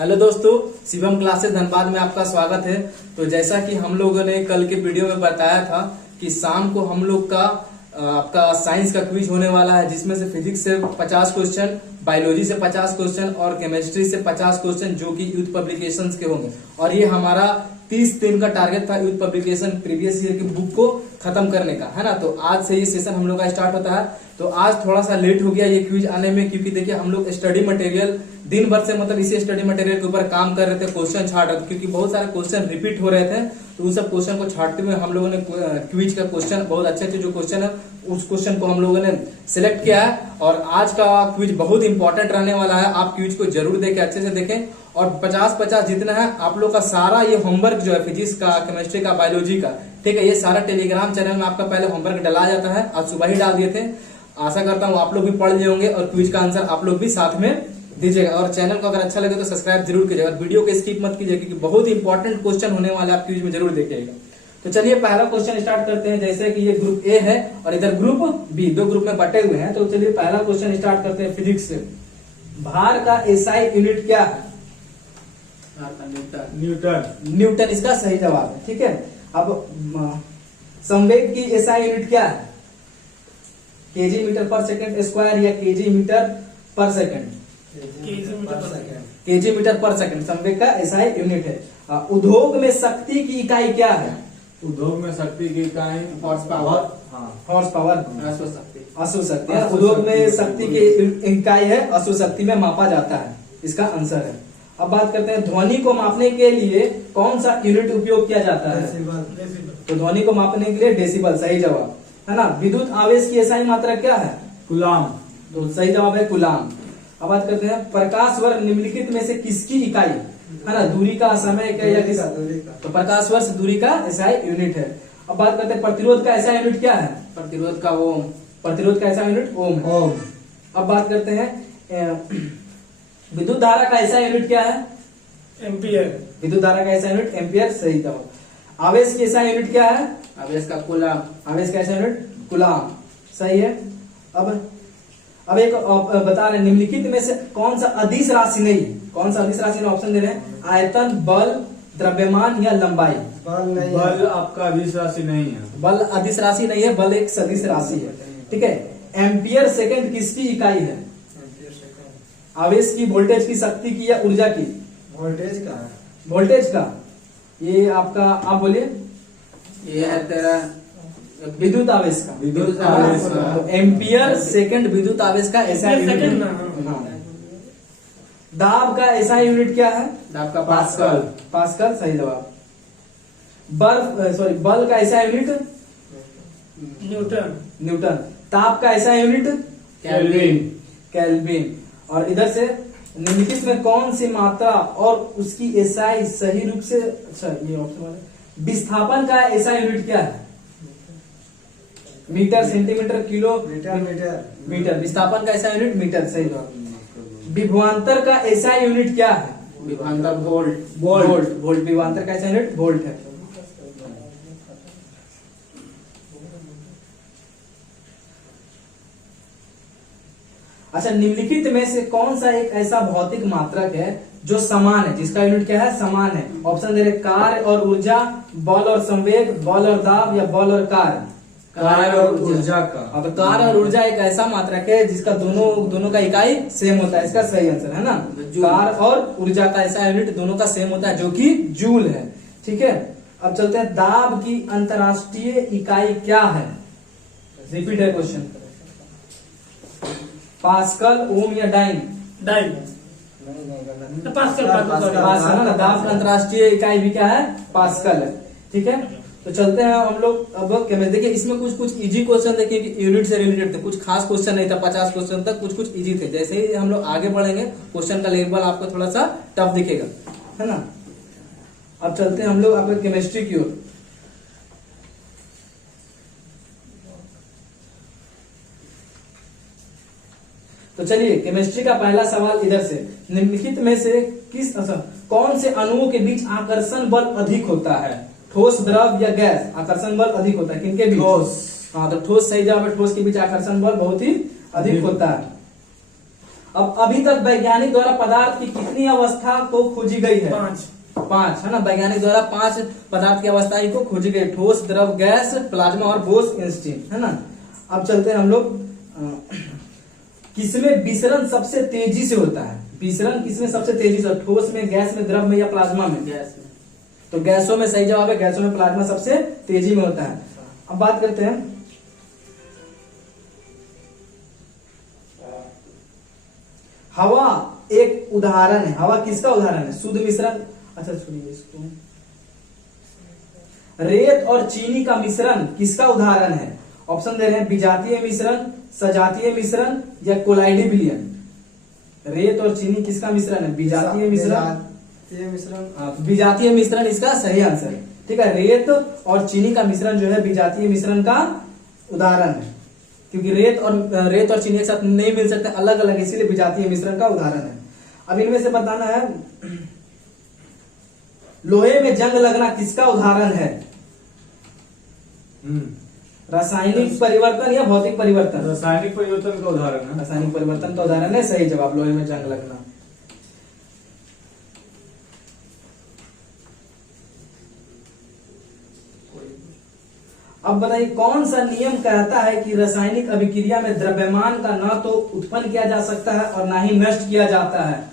Hello दोस्तों, Shivam classes Dhanbad में आपका स्वागत है। तो जैसा कि हम लोगों ने कल के वीडियो में बताया था कि शाम को हम लोग का आपका साइंस का क्विज होने वाला है, जिसमें से फिजिक्स से 50 क्वेश्चन, बायोलॉजी से 50 क्वेश्चन और केमिस्ट्री से 50 क्वेश्चन जो कि यूथ पब्लिकेशंस के होंगे। और ये हमारा 30 दिन का टारगेट था यूथ पब्लिकेशन प्रीवियस ईयर की बुक को खत्म करने का, है ना। तो आज से ये सेशन हम लोग का स्टार्ट होता है। तो आज थोड़ा सा लेट हो गया ये क्विज आने में, क्योंकि देखिए हम लोग स्टडी मटेरियल दिन भर से मतलब इसी स्टडी मटेरियल के ऊपर काम कर रहे थे, क्वेश्चन छाट रहे थे, क्योंकि बहुत सारे क्वेश्चन रिपीट हो रहे थे। तो उन सब क्वेश्चन को छाटते हुए हम लोगों ने क्विज का क्वेश्चन, बहुत अच्छे अच्छे जो क्वेश्चन है उस क्वेश्चन को हम लोगों ने सिलेक्ट किया है। और आज का क्विज बहुत इंपॉर्टेंट रहने वाला है, आप क्विज को जरूर देखें, अच्छे से देखें। और 50-50 जितना है आप लोग का सारा ये होमवर्क जो है फिजिक्स का, केमिस्ट्री का, बायोलॉजी का, ठीक है, ये सारा टेलीग्राम चैनल में आपका पहले होमवर्क डला जाता है। आज सुबह ही डाल दिए थे। आशा करता हूँ आप लोग भी पढ़ लिए होंगे और क्विज का आंसर आप लोग भी साथ में दीजिएगा। और चैनल को अगर अच्छा लगे तो सब्सक्राइब जरूर कीजिएगा, वीडियो को स्किप मत कीजिएगा, क्योंकि बहुत इंपॉर्टेंट क्वेश्चन होने वाले आप क्विज में जरूर देखिएगा। तो चलिए पहला क्वेश्चन स्टार्ट करते हैं। जैसे कि ये ग्रुप ए है और इधर ग्रुप बी, दो ग्रुप में बटे हुए हैं। तो चलिए पहला क्वेश्चन स्टार्ट करते हैं फिजिक्स से। भार का एसआई यूनिट क्या है? न्यूटन। न्यूटन इसका सही जवाब है, ठीक है। अब संवेग की एसआई यूनिट क्या है? केजी मीटर पर सेकंड स्क्वायर या केजी मीटर पर सेकंड? केजी मीटर पर सेकंड संवेग का एसआई यूनिट है। उद्योग में शक्ति की इकाई क्या है? उद्योग में शक्ति की इकाई हॉर्स पावर। हॉर्स पावर, अश्व शक्ति। अश्व उद्योग में शक्ति की इकाई है, अश्व शक्ति में मापा जाता है, इसका आंसर है। अब बात करते हैं ध्वनि को मापने के लिए कौन सा यूनिट उपयोग किया जाता है? तो ध्वनि को मापने के लिए डेसिबल सही जवाब है ना। विद्युत आवेश की एसआई मात्रा क्या है? कूलाम। तो सही जवाब है कूलाम। अब बात करते हैं प्रकाश वर्ष निम्नलिखित में से किसकी इकाई है ना? दूरी का, समय का या किस? तो प्रकाश वर्ष दूरी का एसआई यूनिट है। अब बात करते हैं प्रतिरोध का एसआई यूनिट क्या है? प्रतिरोध का ओम। प्रतिरोध का एसआई यूनिट ओम है। अब बात करते हैं विद्युत धारा का एसआई यूनिट क्या है? एम्पियर। विद्युत धारा का एसआई यूनिट एम्पियर सही जवाब। आवेश की एसआई यूनिट क्या है? आवेश का कूलाम। आवेश का एसआई यूनिट कूलाम सही है। अब एक बता रहे हैं, निम्नलिखित में से कौन सा अदिश राशि नहीं? कौन सा अदिश राशि? ऑप्शन दे रहे हैं, आयतन, बल, द्रव्यमान या लंबाई। बल आपका अदिश राशि नहीं है। बल अदिश राशि नहीं है, बल एक सदिश राशि है, ठीक है। एम्पियर सेकंड किसकी इकाई है? आवेश की, वोल्टेज की, शक्ति की या ऊर्जा की? वोल्टेज का है। वोल्टेज का। ये आपका, आप बोलिए। ये है तेरा विद्युत आवेश का। विद्युत आवेश का। तो एम्पियर सेकंड विद्युत आवेश का ऐसा यूनिट। हाँ। दाब का ऐसा यूनिट क्या है? दाब का पास्कल। पास्कल सही जवाब। बल का ऐसा यूनिट? न्यूटन। न्यूटन। ताप का ऐसा यूनिट? केल्विन। केल्विन। और इधर से निम्नलिखित में कौन सी मात्रा और उसकी एसआई सही रूप से, अच्छा ये ऑप्शन वाला, विस्थापन का ऐसा यूनिट क्या है? Metre, centimetre, kilo, metre. विस्थापन का ऐसा यूनिट मीटर सही जवाब। विभवांतर का ऐसा यूनिट क्या है? विभवांतर वोल्ट। वोल्ट। विभवांतर का ऐसा यूनिट वोल्ट है। अच्छा, निम्नलिखित में से कौन सा एक ऐसा भौतिक मात्रक है जो समान है, जिसका यूनिट क्या है? समान है। ऑप्शन दे रहे, कार्य और ऊर्जा, बल और संवेग, बल और दाब या बल और कार्य? कार्य और ऊर्जा का। अब तो कार्य और ऊर्जा एक ऐसा मात्रक है जिसका दोनों का इकाई सेम होता है, इसका सही आंसर है ना। कार्य और ऊर्जा का ऐसा यूनिट दोनों का सेम होता है, जो कि जूल है, ठीक है। अब चलते हैं, दाब की अंतरराष्ट्रीय इकाई क्या है? रिपीट है क्वेश्चन। पास्कल, ओम या डाइन? डाइन। पास्कल है ना। दाब की अंतरराष्ट्रीय इकाई भी क्या है? पास्कल है, ठीक है। तो चलते हैं हम लोग अब केमिस्ट्री। देखिए इसमें कुछ इजी क्वेश्चन देखिए कि यूनिट से रिलेटेड थे, कुछ खास क्वेश्चन नहीं था। 50 क्वेश्चन तक कुछ इजी थे। जैसे ही हम लोग आगे बढ़ेंगे क्वेश्चन का लेवल आपको थोड़ा सा टफ दिखेगा, है ना। अब चलते हैं हम लोग आपके केमिस्ट्री की ओर। तो चलिए केमिस्ट्री का पहला सवाल इधर से, निम्नलिखित में से कौन से अणुओं के बीच आकर्षण बल अधिक होता है? ठोस, द्रव या गैस? आकर्षण बल अधिक होता है किनके बीच? ठोस। हाँ, तो ठोस सही जवाब है। ठोस के बीच आकर्षण बल बहुत ही अधिक होता है। अब अभी तक वैज्ञानिक द्वारा पदार्थ की कितनी अवस्था को खोजी गई है? 5। 5 है ना। वैज्ञानिक द्वारा 5 पदार्थ की अवस्थाएं को खोजी गई, ठोस, द्रव, गैस, प्लाज्मा और बोस इंस्टीम, है ना। अब चलते हैं हम लोग, किसमें विसरण सबसे तेजी से होता है? विसरण किसमें सबसे तेजी से? ठोस में, गैस में, द्रव में या प्लाज्मा में? गैस में। तो गैसों में सही जवाब है, गैसों में प्लाज्मा सबसे तेजी में होता है। अब बात करते हैं हवा एक उदाहरण है। हवा किसका उदाहरण है? शुद्ध मिश्रण। अच्छा सुनिए इसको, रेत और चीनी का मिश्रण किसका उदाहरण है? ऑप्शन दे रहे हैं, विजातीय मिश्रण, सजातीय मिश्रण या कोलाइडी विलयन। रेत और चीनी किसका मिश्रण है? विजातीय मिश्रण। विजातीय मिश्रण इसका सही आंसर है। ठीक है, रेत और चीनी का मिश्रण जो है विजातीय मिश्रण का उदाहरण है, क्योंकि रेत और चीनी एक साथ नहीं मिल सकते, अलग अलग, इसीलिए विजातीय मिश्रण का उदाहरण है। अब इनमें से बताना है, लोहे में जंग लगना किसका उदाहरण है? रासायनिक परिवर्तन या भौतिक परिवर्तन? रासायनिक परिवर्तन का उदाहरण है। रासायनिक परिवर्तन का उदाहरण है, सही जवाब, लोहे में जंग लगना। अब बताइए, कौन सा नियम कहता है कि रासायनिक अभिक्रिया में द्रव्यमान का न तो उत्पन्न किया जा सकता है और न ही नष्ट किया जाता है?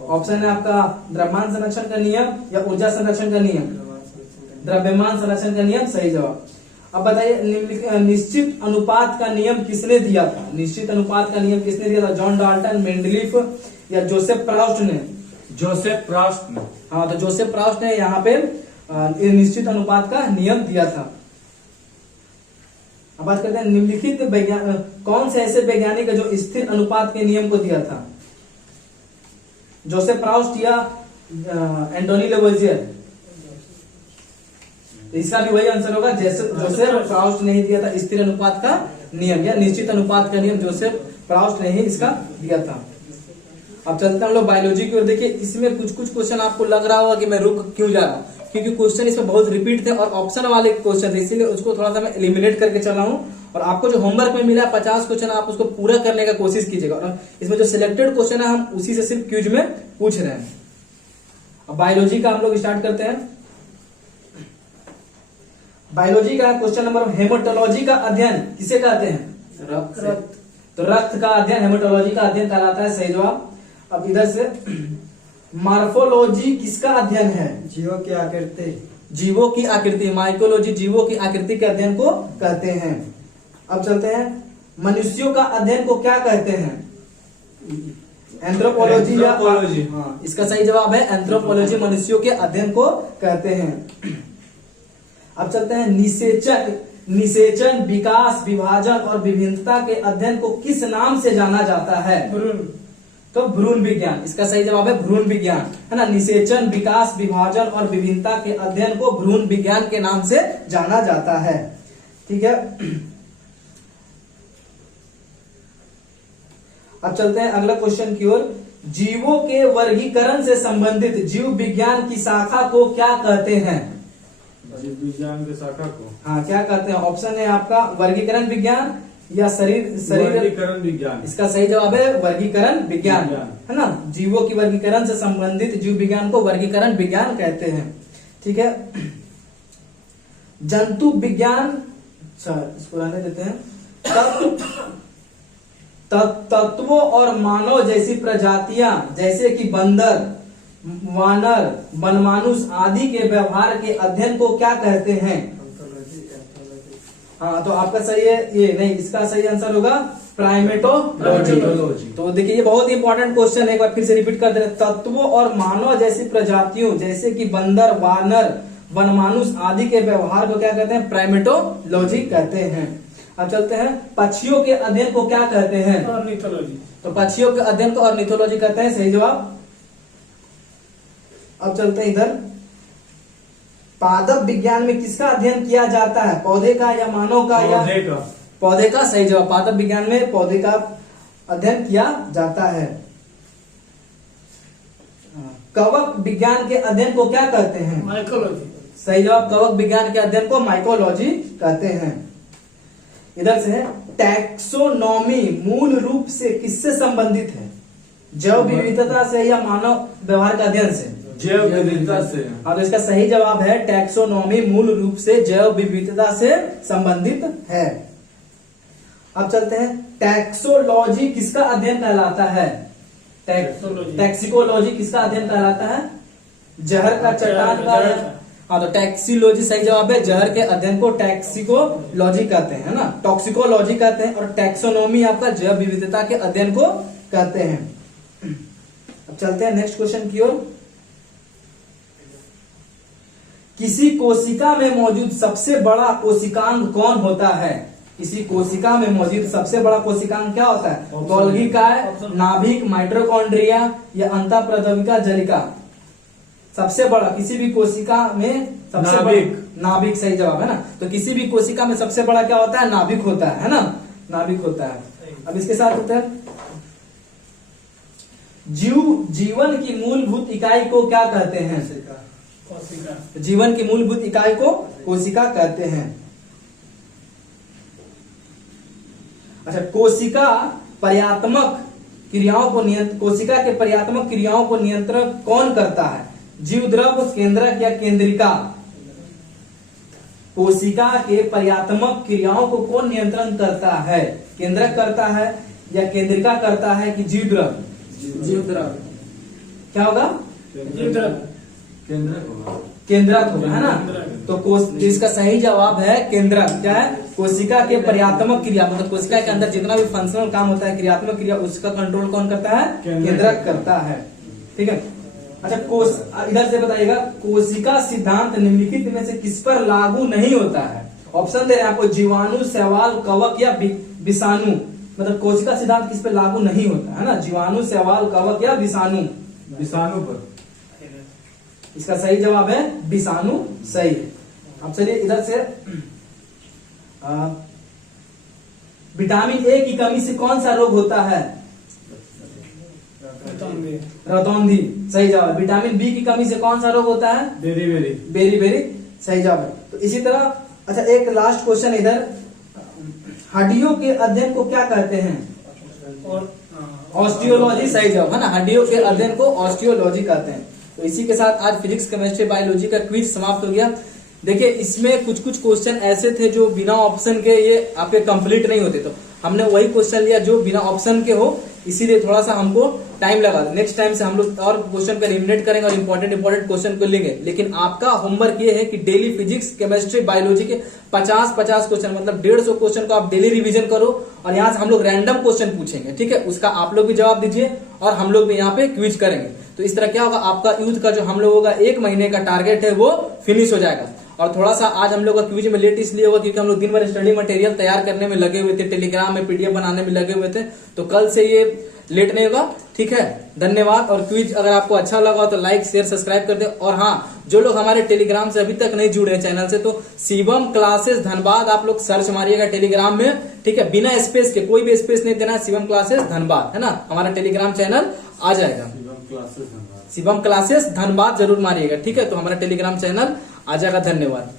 ऑप्शन है आपका, द्रव्यमान संरक्षण का नियम या ऊर्जा संरक्षण का नियम? द्रव्यमान संरक्षण का नियम सही जवाब। अब बताइए, निश्चित अनुपात का नियम किसने दिया था? निश्चित अनुपात का नियम किसने दिया था? जॉन डाल्टन, मेंडलीफ या जोसेफ प्रॉस्ट ने? जोसेफ प्रॉस्ट ने। हाँ, तो जोसेफ प्रॉस्ट ने यहाँ पे निश्चित अनुपात का नियम दिया था। अब बात करते हैं, निम्नलिखित कौन से ऐसे वैज्ञानिक है जो स्थिर अनुपात के नियम को दिया था? जोसेफ प्रॉस्ट या एंटोनी लेवोइजियर? इसका भी वही आंसर होगा, जोसेफ प्रॉस्ट ने ही दिया था स्थिर अनुपात का नियम या निश्चित अनुपात का नियम, जोसेफ प्रॉस्ट ने ही इसका दिया था। अब चलते हैं हम लोग बायोलॉजी की ओर। देखिए, इसमें कुछ कुछ क्वेश्चन आपको लग रहा होगा कि मैं रुक क्यों जा रहा हूँ, क्योंकि क्वेश्चन इसमें बहुत रिपीट थे और ऑप्शन वाले क्वेश्चन थे, इसीलिए उसको थोड़ा सा मैं एलिमिनेट करके चला हूँ। और आपको जो होमवर्क में मिला 50 क्वेश्चन, आप उसको पूरा करने का कोशिश कीजिएगा। और इसमें जो सिलेक्टेड क्वेश्चन है, हम उसी से सिर्फ क्यूज में पूछ रहे हैं। अब बायोलॉजी का हम लोग स्टार्ट करते हैं। बायोलॉजी का क्वेश्चन नंबर, हेमाटोलॉजी का अध्ययन किसे कहते हैं? रक्त। तो रक्त का अध्ययन हेमाटोलॉजी का अध्ययन कहलाता है, सही जवाब। अब इधर से, मार्फोलॉजी किसका अध्ययन है? जीवों की आकृति। जीवों की आकृति, माइकोलॉजी जीवों की आकृति के अध्ययन को कहते हैं। अब चलते हैं, मनुष्यों का अध्ययन को क्या कहते हैं? एंथ्रोपोलॉजी या? हाँ, इसका सही जवाब है एंथ्रोपोलॉजी, मनुष्यों के अध्ययन को कहते हैं। अब चलते हैं, निषेचन, विकास, विभाजन और विभिन्नता के अध्ययन को किस नाम से जाना जाता है? भ्रूण। तो भ्रूण विज्ञान, इसका सही जवाब है भ्रूण विज्ञान, है ना। निषेचन, विकास, विभाजन और विभिन्नता के अध्ययन को भ्रूण विज्ञान के नाम से जाना जाता है। ठीक है, अब चलते हैं अगला क्वेश्चन की ओर। जीवों के वर्गीकरण से संबंधित जीव विज्ञान की शाखा को क्या कहते हैं? जीव विज्ञान की शाखा को, हाँ, क्या कहते हैं? ऑप्शन है आपका, वर्गीकरण विज्ञान या शरीर वर्गीकरण विज्ञान। इसका सही जवाब है वर्गीकरण विज्ञान, है ना। जीवों की वर्गीकरण से संबंधित जीव विज्ञान को वर्गीकरण विज्ञान कहते हैं। ठीक है, जंतु विज्ञान, अच्छा इसको रहने देते हैं। तत्वों और मानव जैसी प्रजातियां, जैसे कि बंदर, वानर, वनमानुष आदि के व्यवहार के अध्ययन को क्या कहते हैं? हाँ, तो आपका सही है ये, नहीं, इसका सही आंसर होगा प्राइमेटोलॉजी। तो देखिए, ये बहुत ही इंपॉर्टेंट क्वेश्चन है, एक बार फिर से रिपीट कर दे रहे हैं। तत्वों और मानव जैसी प्रजातियों, जैसे कि बंदर, वानर, वनमानुष आदि के व्यवहार को क्या कहते हैं? प्राइमेटोलॉजी कहते हैं। अब चलते हैं, पक्षियों के अध्ययन को क्या कहते हैं? ऑर्निथोलॉजी। तो पक्षियों के अध्ययन को ऑर्निथोलॉजी कहते हैं, सही जवाब। अब चलते हैं इधर, पादप विज्ञान में किसका अध्ययन किया जाता है? पौधे का या मानव का? या पौधे का, सही जवाब। पादप विज्ञान में पौधे का अध्ययन किया जाता है। कवक विज्ञान के अध्ययन को क्या कहते हैं? माइकोलॉजी। सही जवाब, कवक विज्ञान के अध्ययन को माइकोलॉजी कहते हैं। इधर से है टैक्सोनॉमी मूल रूप से किससे संबंधित है? जैव विविधता से या मानव व्यवहार का अध्ययन से? जैव विविधता से। हाँ, तो इसका सही जवाब है टैक्सोनॉमी मूल रूप से जैव विविधता से संबंधित है। अब चलते हैं, टैक्सोलॉजी किसका अध्ययन कहलाता है? टैक्सिकोलॉजी किसका अध्ययन कहलाता है? जहर का चट्टान का। हाँ, तो टैक्सिलॉजी सही जवाब है। जहर के अध्ययन को टैक्सिकोलॉजी कहते हैं, है ना, टॉक्सिकोलॉजी कहते हैं। और टैक्सोनॉमी आपका जैव विविधता के अध्ययन को कहते हैं। अब चलते हैं नेक्स्ट क्वेश्चन की ओर। किसी कोशिका में मौजूद सबसे बड़ा कोशिकांग कौन होता है? किसी कोशिका में मौजूद सबसे बड़ा कोशिकांग क्या होता है? गोल्गी काय, नाभिक, माइटोकॉन्ड्रिया या अंतःप्रद्रविका जलिका? सबसे बड़ा किसी भी कोशिका में सबसे नाभिक। नाभिक सही जवाब है ना। तो किसी भी कोशिका में सबसे बड़ा क्या होता है? नाभिक होता है ना, नाभिक होता है। अब इसके साथ उत्तर, जीवन की मूलभूत इकाई को क्या कहते हैं? कोशिका। जीवन की मूलभूत इकाई को कोशिका कहते हैं। अच्छा, कोशिका पर्यात्मक क्रियाओं को कोशिका के पर्यात्मक क्रियाओं को नियंत्रण कौन करता है? जीवद्रव, केंद्रक या केंद्रिका? कोशिका के पर्यात्मक क्रियाओं को कौन नियंत्रण करता है? केंद्रक करता है या केंद्रिका करता है कि जीवद्रव? जीवद्रव। क्या होगा? जीवद्रव। केंद्रक होगा। केंद्रक होगा, है ना। तो इसका सही जवाब है केंद्रक। क्या है? कोशिका के पर्यात्मक क्रिया, मतलब कोशिका के अंदर जितना भी फंक्शनल काम होता है, क्रियात्मक क्रिया, उसका कंट्रोल कौन करता है? केंद्रक करता है। ठीक है। अच्छा, इधर से बताइएगा, कोशिका सिद्धांत निम्नलिखित में से किस पर लागू नहीं होता है? ऑप्शन दे रहे हैं आपको, जीवाणु, शैवाल, कवक या विषाणु। मतलब कोशिका सिद्धांत किस पर लागू नहीं होता है ना? जीवाणु, शैवाल, कवक या विषाणु? विषाणु पर। इसका सही जवाब है विषाणु सही है। अब चलिए इधर से, विटामिन ए की कमी से कौन सा रोग होता है? रतौंधी सही जवाब। विटामिन बी की कमी से कौन सा रोग होता है? बेरी सही जवाब है। तो इसी तरह, अच्छा एक लास्ट क्वेश्चन इधर, हड्डियों के अध्ययन को क्या कहते हैं? ऑस्टियोलॉजी सही जवाब है ना। हड्डियों के अध्ययन को ऑस्टियोलॉजी कहते हैं। तो इसी के साथ आज फिजिक्स, केमिस्ट्री, बायोलॉजी का क्विज समाप्त हो गया। देखिए, इसमें कुछ कुछ क्वेश्चन ऐसे थे जो बिना ऑप्शन के ये आपके कंप्लीट नहीं होते, तो हमने वही क्वेश्चन लिया जो बिना ऑप्शन के हो, इसीलिए थोड़ा सा हमको टाइम लगा। नेक्स्ट टाइम से हम लोग और क्वेश्चन पे एलिमिनेट करेंगे और इंपॉर्टेंट क्वेश्चन को लेंगे। लेकिन आपका होमवर्क ये है कि डेली फिजिक्स, केमिस्ट्री, बायोलॉजी के 50 क्वेश्चन, मतलब 150 क्वेश्चन को आप डेली रिवीजन करो। और यहाँ से हम लोग रैंडम क्वेश्चन पूछेंगे, ठीक है, उसका आप लोग भी जवाब दीजिए और हम लोग भी यहाँ पे क्विज करेंगे। तो इस तरह क्या होगा, आपका यूथ का जो हम लोगों का 1 महीने का टारगेट है वो फिनिश हो जाएगा। और थोड़ा सा आज हम लोग का क्विज में लेट इसलिए होगा क्योंकि हम लोग दिन भर स्टडी मटेरियल तैयार करने में लगे हुए थे, टेलीग्राम में पीडीएफ बनाने में लगे हुए थे, तो कल से ये लेट नहीं होगा। ठीक है, धन्यवाद। और क्विज अगर आपको अच्छा लगा तो लाइक, शेयर, सब्सक्राइब कर दे। और हाँ, जो लोग हमारे टेलीग्राम से अभी तक नहीं जुड़े हैं चैनल से, तो शिवम क्लासेस धनबाद आप लोग सर्च मारिएगा टेलीग्राम में, ठीक है, बिना स्पेस के, कोई भी स्पेस नहीं देना है, शिवम क्लासेस धनबाद, है ना, हमारा टेलीग्राम चैनल आ जाएगा। शिवम क्लासेस धनबाद जरूर मारिएगा, ठीक है, तो हमारा टेलीग्राम चैनल आ जाएगा। धन्यवाद।